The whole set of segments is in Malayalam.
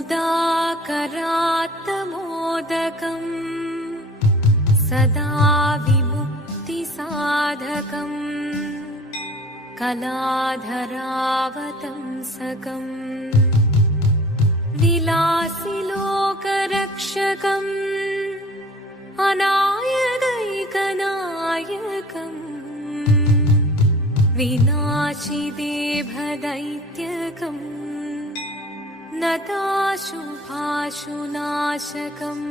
मुदाकरात्तमोदकम् सदा विमुक्तिसाधकम् कलाधरावतंसकम् विलासिलोकरक्षकम् अनायदैकनायकम् विनाशिदेभदैत्यकम् नताशुभाशुनाशकम्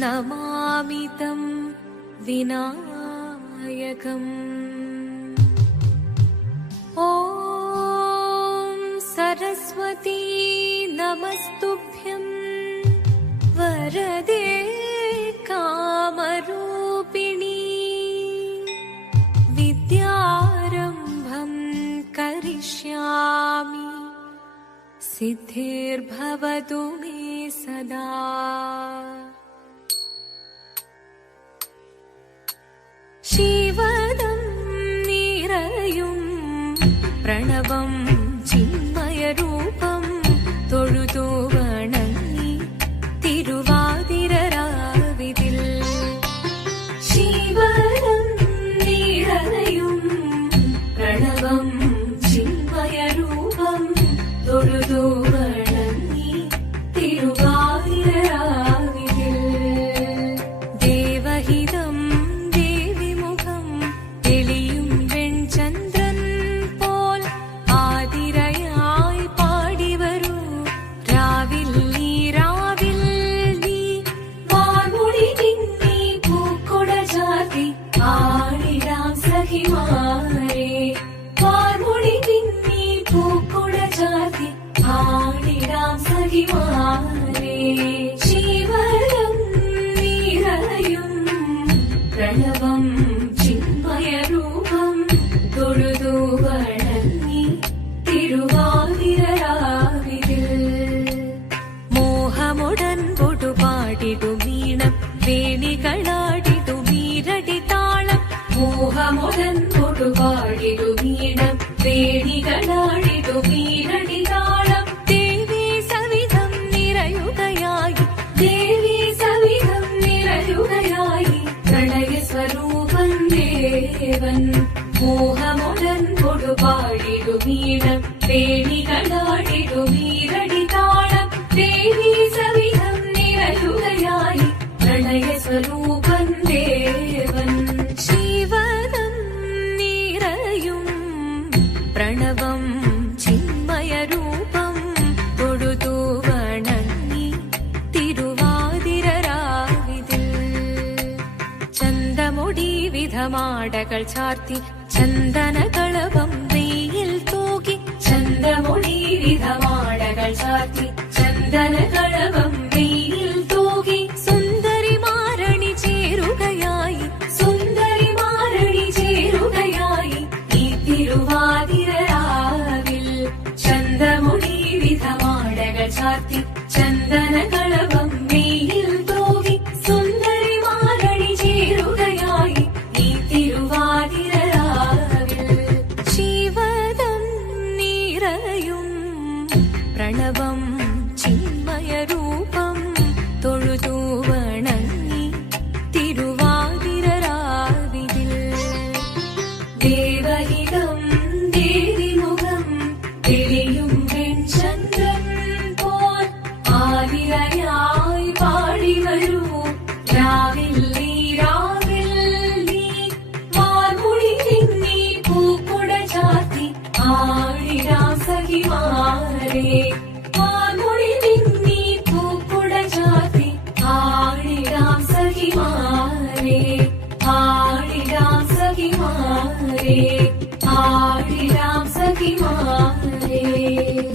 नमामि तं विनायकम्। ॐ सरस्वती नमस्तुभ्यं वरदे कामरूपिणी विद्यारम्भं करिष्यामि सिद्धिर्भवतु मे सदा। शिवदं निरयुं प्रणवं चिन्मयरूपं തൊഴുതു വണങ്ങി തിരുവാതിരരാവിതിൽ ശിവദം നിറയും പ്രണവം ചിന്മയരൂപം തൊഴുതു വണങ്ങി തിരുവാതിരരാവിതിൽ ദേവഹിതം ദേവിമുഖം തെളിയും വെൺചന്ദ്രൻ പോൽ ആതിരയായി പാടിവരൂ രാവിൽ നീ വാർമുടി പിന്നി പൂക്കൊട ചാർത്തി ആടിടാം സഖിമാരെ വാർമുടി പിന്നി പൂക്കൊട ചാർത്തി ആടിടാം സഖിമാരെ ശിവദം നിറയും പ്രണവം ചിന്മയരൂപം തൊഴുതു വണങ്ങി തിരുവാതിരരാവിതിൽ മോഹമുടൻ പൊടുപാടിടുമീണം വേണികളാടിടുമീരടി താളം മോഹമുടൻ പൊടുപാടിടുമീണം വേണികളാടിടുമീരടി താളം ദേവി സവിധം നിറയുകയായി ദേവി സവിധം നിറയുകയായി പ്രണയ സ്വരൂപൻ ദേവൻ മോഹമുടൻ പൊടുപാടിടുമീണം വേണികളാടിടുമീരടി താളം ദേവി സവിധം നിറയുകയായി പ്രണയ സ്വരൂപൻ ദേവൻ ശിവദം നിറയും പ്രണവം ചിന്മയരൂപം തൊഴുതു വണങ്ങി തിരുവാതിരരാവിതിൽ ചന്തമുടി വിധമാടകൾ ചാർത്തി ചന്ദനകളവം വെയിൽ തൂകി ചന്തമുടി വിധമാടകൾ ചാർത്തി ചന്ദനകളവം വെയിൽ തൂകി സുന്ദരിമാരണി ചേരുകയായി സുന്ദരിമാരണി ചേരുകയായി ഈ തിരുവാതിരരാവിൽ ചന്തമുടി വിധമാടകൾ ചാർത്തി ചന്ദനകളവം വെയിൽ തൂകി സുന്ദരിമാരണി ചേരുകയായി ഈ തിരുവാതിരരാവിൽ ശിവദം നിറയും പ്രണവം ചിന്മയരൂപം തൊഴുതു വണങ്ങി തിരുവാതിരരാവിതിൽ ദേവഹിതം ദേവിമുഖം തെളിയും വെൺചന്ദ്രൻ പോൽ ആതിരയായി പാടിവരൂ രാവിൽ നീ വാർമുടി പിന്നി പൂക്കൊട ചാർത്തി ആടിടാം സഖിമാരെ വാർമുടി പിന്നി പൂക്കൊട ചാർത്തി ആടിടാം സഖിമാരെ ആടിടാം സഖിമാരെ ആടിടാം സഖിമാരെ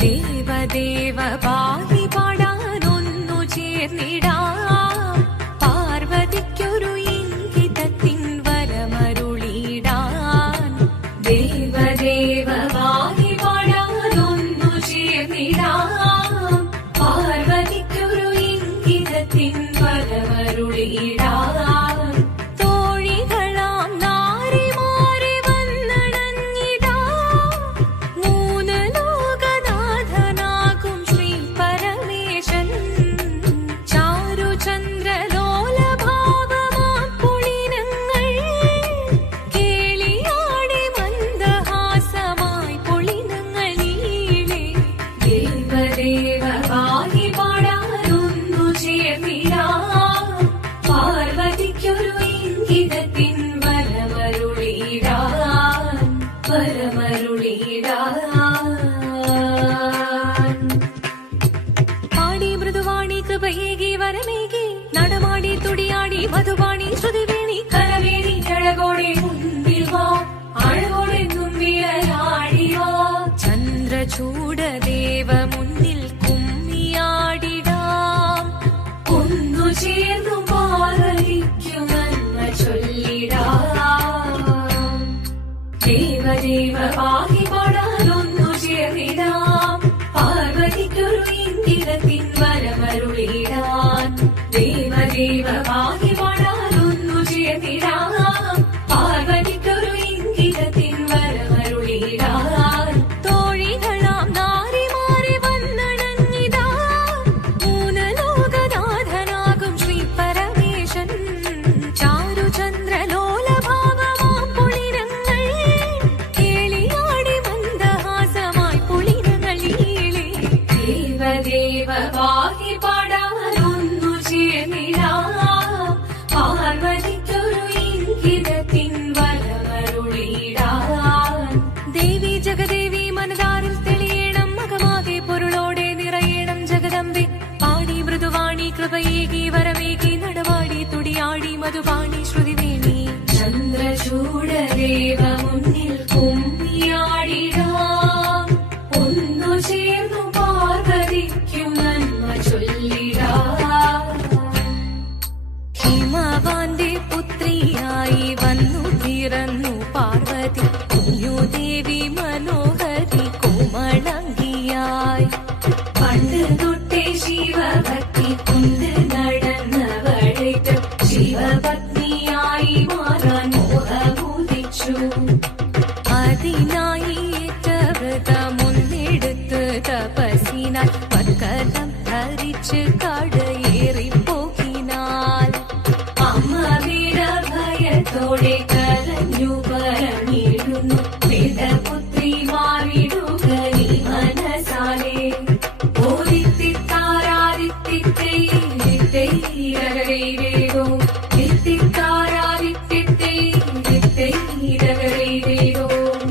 ദേവദേവ പാടി പാടാനൊന്നു ചേർന്നിടാം പാർവതിക്കൊരു ഇംഗിതത്തിൻ വരമരുളിടാൻ ദേവദേവ പാടി പാടാനൊന്നു ചേർന്നിടാം പാർവതിക്കൊരു ഇംഗിതത്തിൻ വരമരുളിടാൻ തോഴികളാം നാരിമാരെ വന്നണഞ്ഞിടാം മൂന്ന് ലോകനാഥനാകും ശ്രീ പരമ തുടിയാടി മധുപാണി ശ്രുതിവേണി കലവേണി അഴകോടെ മുൻപിൽ വാ അഴകോടെന്നും വിളയാടിവാ ചന്ദ്രചൂഡദേവ മുന്നിൽ കുമ്മിയാടിടാം ഒന്നു ചേർന്നു പാർവതിക്കു നന്മ ചൊല്ലിടാം ദേവദേവ പാഹി പാടാനൊന്നു ചേർന്നിടാം പാർവതിക്കൊരു ഇന്ദ്രിയത്തിൻ വരമരുളിടാൻ ദേവദേവ പാഹി പാടാനൊന്നു ചേർന്നിടാം പാർവതിക്കൊരു ഇന്ദ്രിയത്തിൻ വരമരുളിടാൻ തോഴികളാം നാരിമാരെ വന്നണഞ്ഞിതാ മൂന്നലോകനാഥനാകും ശ്രീ പരമേശൻ ചാരുചന്ദ്രലോലഭാവമാം പുളിരങ്ങൾ കേളിയാടി മന്ദഹാസമായി പുളിരങ്ങളീളെ ദേവദേവ പാഹി പാടാനൊന്നു ചേർന്നിടാം പാർവതിക്കൊരു ഇംഗിതത്തിൻ വരമരുളിടാൻ ദേവി ജഗദേവി മനതാരിൽ തെളിയണം മകമാകെ പൊരുളോടെ നിറയണം ജഗദമ്പെ പാടി മൃദുവാണി കൃപയേകി വരമേകി നടവാടി തുടിയാടി മധുപാണി ശ്രുതിവേണി ചന്ദ്രചൂഡദേവ മുന്നിൽ കുമ്മിയാടിടാം ഒന്നു ചേർന്നു പാർവതിക്കും നന്മ ചൊല്ലിടാം ഹിമവാന്റെ പുത്രിയായി വന്നു പിറന്നു പാർവതി കുഞ്ഞുദേവി മനോഹരി കോമളങ്കിയായി പണ്ട് തൊട്ടേ ശിവഭക്തി കൊണ്ട് നടന്നവൾക്ക് ശിവപത്നിയായി മാറാൻ മോഹമുദിച്ചു അതിനായി ഏറ്റവൃത മുന്നെടുത്ത് തപസിനാൽ മക്കതം ധരിച്ച് കടയേറിപ്പോകിനാൽ അമ്മ വീരഭയത്തോടെ കരഞ്ഞു പറഞ്ഞിടുന്നു വേദപുത്രി മാറിടുക നീ മനസാലെ ഓദിത്തിത്താരാദിത്തിത്തൈരോ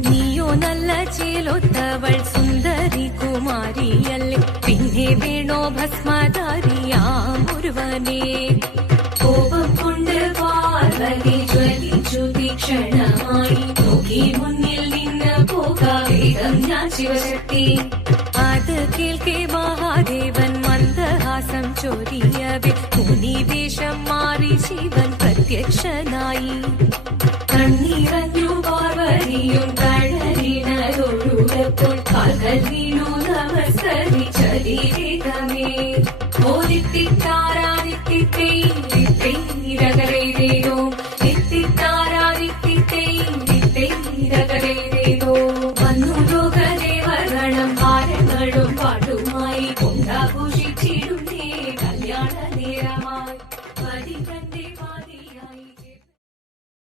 നീയോ നല്ല ചേലൊത്തവൾ സുന്ദരി കുമാരിയല്ലേ പിന്നെ വേണോ ഭസ്മധാരിയാമൊരുവനെ കോപം കൊണ്ട് പാർവതി ജ്വലിച്ചു തീക്ഷണമായി നോക്കി മുന്നിൽ നിന്ന് പോകാവേദം ഞാൻ ശിവശക്തി അത് കേൾക്കെ മഹാദേവൻ മന്ദഹാസം ചൊരി